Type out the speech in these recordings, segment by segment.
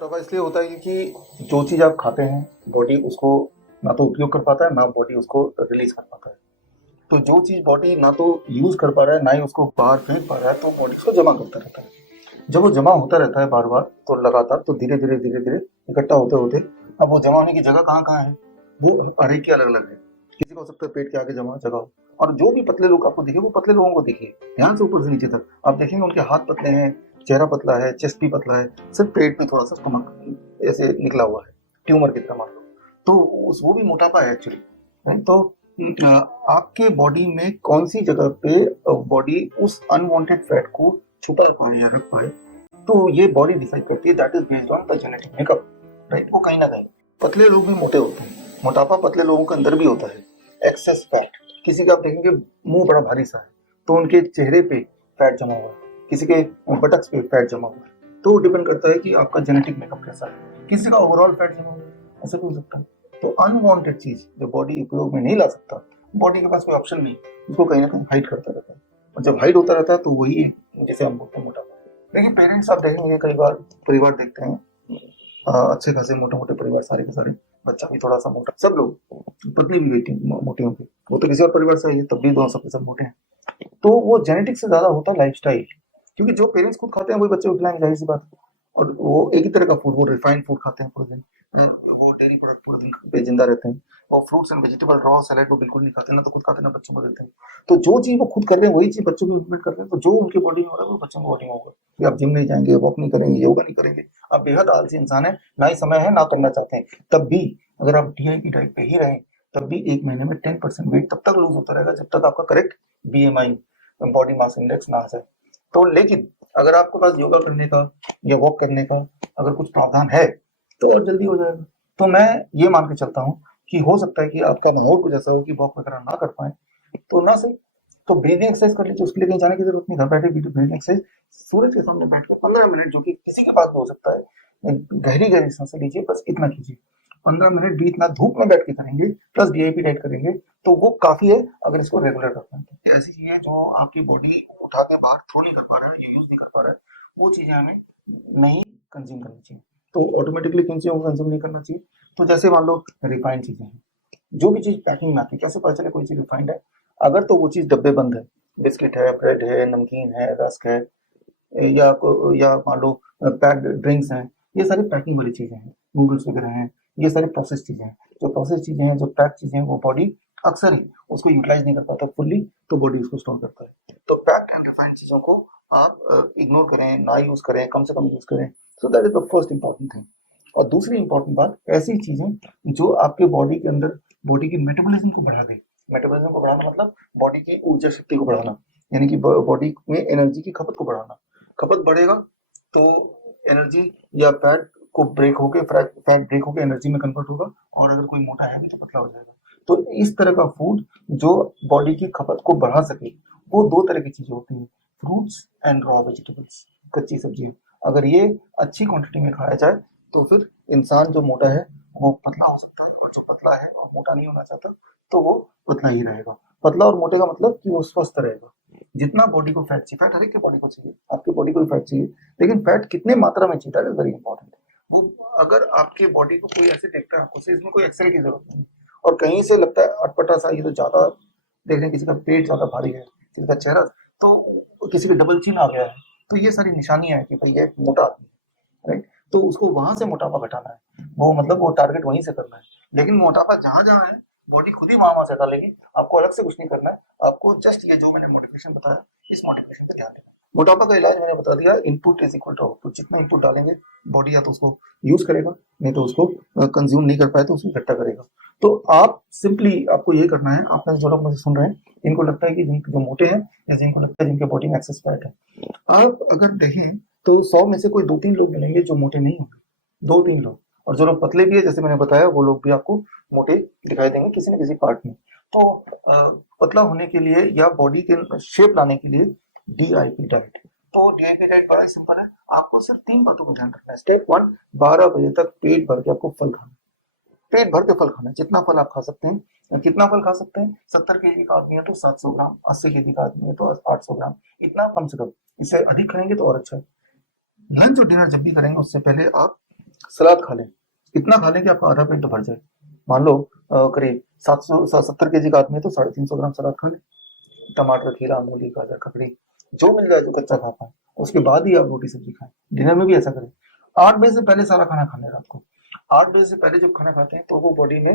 मोटापा इसलिए होता है क्योंकि जो चीज़ आप खाते हैं बॉडी उसको ना तो उपयोग कर पाता है ना बॉडी उसको रिलीज कर पाता है। तो जो चीज़ बॉडी ना तो यूज कर पा रहा है ना ही उसको बाहर फेंक पा रहा है तो बॉडी उसको जमा करता रहता है। जब वो जमा होता रहता है बार बार तो लगातार तो धीरे धीरे धीरे धीरे इकट्ठा होते होते अब वो जमा होने की जगह कहाँ कहाँ है वो हर एक की अलग अलग है। किसी को हो सकता है पेट के आगे जमा जगह हो। और जो भी पतले लोग आपको दिखे वो पतले लोगों को देखिए ध्यान से ऊपर से नीचे तक आप देखेंगे उनके हाथ पतले हैं, चेहरा पतला है, चेस्ट भी पतला है, सिर्फ पेट में थोड़ा सा स्टमक ऐसे निकला हुआ है ट्यूमर की तरह मान लो। तो वो भी मोटापा है एक्चुअली। तो अ, आपके बॉडी में कौन सी जगह पे बॉडी उस अनवांटेड फैट को छुपा पाए या रख पाए तो ये बॉडी डिसाइड करती है। That is based on the genetic makeup, right. वो कहीं ना कहीं पतले लोग भी मोटे होते हैं, मोटापा पतले लोगों के अंदर भी होता है। एक्सेस फैट, किसी का आप देखेंगे मुंह बड़ा भारी सा है तो उनके चेहरे पे फैट जमा हुआ है, किसी के बटक्स पे फैट जमा हुआ है। तो डिपेंड करता है कि आपका जेनेटिक मेकअप कैसा है। किसी का ओवरऑल फैट जमा हुआ है, ऐसा भी हो सकता है। तो अनवांटेड चीज जो बॉडी उपयोग में नहीं ला सकता, बॉडी के पास कोई ऑप्शन नहीं, उसको कहीं ना कहीं हाइड करता रहता है। और जब हाइड होता रहता है तो वही है जिसे हम बोलते हैं मोटापा। लेकिन पेरेंट्स आप देखेंगे कई बार परिवार देखते हैं अच्छे खासे मोटे मोटे परिवार, सारे के सारे बच्चा भी थोड़ा सा मोटा, सब लोग पतली भी बेटी मोटे होंगे। वो तो किसी और परिवार से है तब भी दोनों सब सब मोटे हैं। तो वो जेनेटिक से ज्यादा होता है लाइफस्टाइल, क्योंकि जो पेरेंट्स खुद खाते हैं वही बच्चे को खिलाएंगे, जाहिर सी बात है। और वो एक ही तरह का फूड, वो रिफाइंड फूड खाते हैं पूरे दिन, वो डेयरी प्रोडक्ट पूरे दिन पे जिंदा रहते हैं। और fruits and vegetable raw salad वो बिल्कुल नहीं खाते, ना तो खुद खाते ना बच्चों को देते हैं। तो जो चीज वो खुद कर रहे हैं वही चीज बच्चों को इम्प्लीमेंट कर रहे हैं। तो जो उनकी बॉडी में हो रहा है वो बच्चों की बॉडी में होगा। कि आप जिम नहीं जाएंगे, वॉक नहीं करेंगे, योगा नहीं करेंगे, आप बेहद आलसी इंसान है, ना ही समय है ना करना चाहते हैं, तब भी अगर आप DI की डाइट पे ही रहें तब भी एक महीने में 10% वेट तब तक लूज होता रहेगा जब तक आपका correct BMI, body mass index, ना आ जाए। तो लेकिन अगर आपके पास योगा करने का या वॉक करने का अगर कुछ प्रावधान है तो और जल्दी हो जाएगा। तो मैं ये मान के चलता हूँ कि हो सकता है कि आपका माहौल कुछ ऐसा हो कि वॉक वगैरह ना कर पाए, तो ना सही तो ब्रीदिंग एक्सरसाइज कर लीजिए। उसके लिए कहीं जाने की जरूरत नहीं, घर बैठे ब्रीदिंग एक्सरसाइज सूरज के सामने बैठकर 15 मिनट, जो कि किसी के पास भी हो सकता है, गहरी गहरी सांसें लीजिए, बस इतना कीजिए। 15 मिनट भी इतना धूप में बैठ के करेंगे प्लस DIP डाइट करेंगे तो वो काफी है अगर इसको रेगुलर कर पाए। तो ऐसी चीजें जो आपकी बॉडी उठा के बाहर थ्रो नहीं कर पा रहा है या यूज नहीं कर पा रहा है वो चीजें हमें नहीं कंज्यूम करनी चाहिए। तो ऑटोमेटिकली किन चीजों को कंज्यूम नहीं करना चाहिए, तो जैसे मान लो रिफाइंड चीजें हैं, जो भी चीज पैकिंग में आती है कैसे पता चले कोई चीज रिफाइंड है? अगर तो वो चीज डब्बे बंद है, बिस्किट है, ब्रेड है, नमकीन है, रस्क है, या मान लो पैक्ड ड्रिंक्स हैं, ये सारी पैकिंग वाली चीजें हैं, नूडल्स वगैरह हैं, ये सारी प्रोसेस चीजें हैं। जो प्रोसेस चीजें हैं, जो पैक चीजें हैं, वो बॉडी अक्सर ही उसको यूटिलाइज नहीं कर पाता फुल्ली, तो बॉडी उसको स्टोर करता है। तो पैक्ड एंड रिफाइंड चीजों को आप इग्नोर करें, ना यूज करें, कम से कम यूज करें। So that is the first important thing. और दूसरी इंपॉर्टेंट बात, ऐसी चीजें जो आपके बॉडी के अंदर बॉडी की मेटाबॉलिज्म को बढ़ा दे। मेटाबॉलिज्म को बढ़ाना मतलब बॉडी की ऊर्जा शक्ति को बढ़ाना, यानी कि बॉडी में एनर्जी की खपत को बढ़ाना। खपत बढ़ेगा तो एनर्जी या फैट को ब्रेक होके फैट ब्रेक होके एनर्जी में कन्वर्ट होगा, और अगर कोई मोटा है भी तो पतला हो जाएगा। तो इस तरह का फूड जो बॉडी की खपत को बढ़ा सके, वो दो तरह की चीजें होती हैं, फ्रूट्स एंड रॉ वेजिटेबल्स, कच्ची सब्जियां। अगर ये अच्छी क्वांटिटी में खाया जाए तो फिर इंसान जो मोटा है वो पतला हो सकता है, और जो पतला है और मोटा नहीं होना चाहता तो वो पतला ही रहेगा। पतला और मोटे का मतलब कि वो स्वस्थ रहेगा। जितना बॉडी को फैट चाहिए, फैट हर एक की बॉडी को चाहिए, आपकी बॉडी को भी फैट चाहिए, लेकिन फैट कितने मात्रा में चाहिए, दैट इज वेरी इंपॉर्टेंट। वो अगर आपके बॉडी को कोई ऐसे देखता है आपको से इसमें कोई एक्सरे की जरूरत नहीं, और कहीं से लगता है अटपटा सा, ये तो ज्यादा देख रहे हैं, किसी का पेट ज्यादा भारी है, किसी का चेहरा, तो किसी का डबल चिन आ गया है, तो ये सारी निशानियां है कि भाई ये मोटा आदमी है, राइट। तो उसको वहां से मोटापा घटाना है, वो मतलब वो टारगेट वहीं से करना है। लेकिन मोटापा जहां जहां है बॉडी खुद ही वहां वहां से हटा लेगी, आपको अलग से कुछ नहीं करना है। आपको जस्ट ये जो मैंने मोटिवेशन बताया, इस मोटिवेशन पे ध्यान देना। मोटापा का इलाज मैंने बता दिया, input is equal to output. जितना इनपुट डालेंगे बॉडी या तो उसको यूज करेगा, नहीं तो उसको कंज्यूम नहीं कर पाए तो उसको इकट्ठा करेगा। तो आप सिंपली आपको ये करना है, आपने जो लोग मुझे सुन रहे हैं इनको लगता है कि जो मोटे हैं या जिनको लगता है जिनके बॉडी में एक्सेस फैट है, आप अगर देखें तो 100 में से कोई 2-3 लोग मिलेंगे जो मोटे नहीं होंगे, 2-3 लोग। और जो लोग पतले भी है जैसे मैंने बताया वो लोग भी आपको मोटे दिखाई देंगे किसी न किसी पार्ट में। तो पतला होने के लिए या बॉडी के शेप लाने के लिए DIP डाइट। तो DIP डाइट बड़ा ही सिंपल है, आपको सिर्फ 3 बातों को ध्यान रखना है। स्टेप 1, 12 बजे तक पेट भर के आपको फल खाना, पेट भर के फल खाना है, जितना फल आप खा सकते हैं। कितना फल खा सकते हैं? 70 केजी का आदमी है तो 700 ग्राम, 80 केजी का आदमी है तो 800 ग्राम, इतना कम से कम। इससे अधिक खाएंगे तो और अच्छा है। लंच और डिनर जब भी करेंगे उससे पहले आप सलाद खा लें, इतना खा लें कि आपका आधा पेट तो भर जाए। मान लो करीब 770 केजी का आदमी है तो 350 ग्राम सलाद खा लें। टमाटर, खीरा, मूली, गाजर, ककड़ी जो मिल जाए जो कच्चा खा पाए, उसके बाद ही आप रोटी सब्जी खाएं। डिनर में भी ऐसा करें। 8 बजे से पहले सारा खाना खाना है रात को। 8 बजे से पहले जब खाना खाते हैं तो वो बॉडी में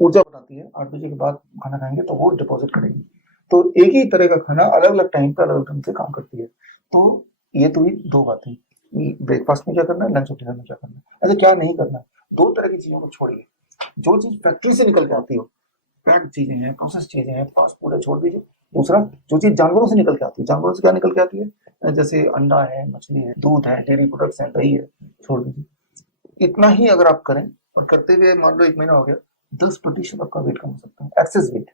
ऊर्जा बनाती है। 8 बजे के बाद खाना खाएंगे तो वो डिपॉजिट करेगी। तो एक ही तरह का खाना अलग अलग टाइम पे अलग अलग ढंग से काम करती है। तो ये तो हुई दो बातें, ब्रेकफास्ट में क्या करना है, लंच और डिनर में क्या करना है। ऐसे क्या नहीं करना है, दो तरह की चीजों को छोड़िए। जो चीज फैक्ट्री से निकल के आती हो, पैक्ड चीजें हैं, प्रोसेस चीजें हैं, फास्ट फूड है, छोड़ दीजिए। दूसरा, जो चीज जानवरों से निकल के आती है, जानवरों से क्या निकल के आती है, जैसे अंडा है, मछली है, दूध है, डेयरी प्रोडक्ट्स है, दही है, छोड़ दीजिए। इतना ही अगर आप करें और करते हुए मान लो 1 महीना हो गया, 10% आपका वेट कम हो सकता है, एक्सेस वेट।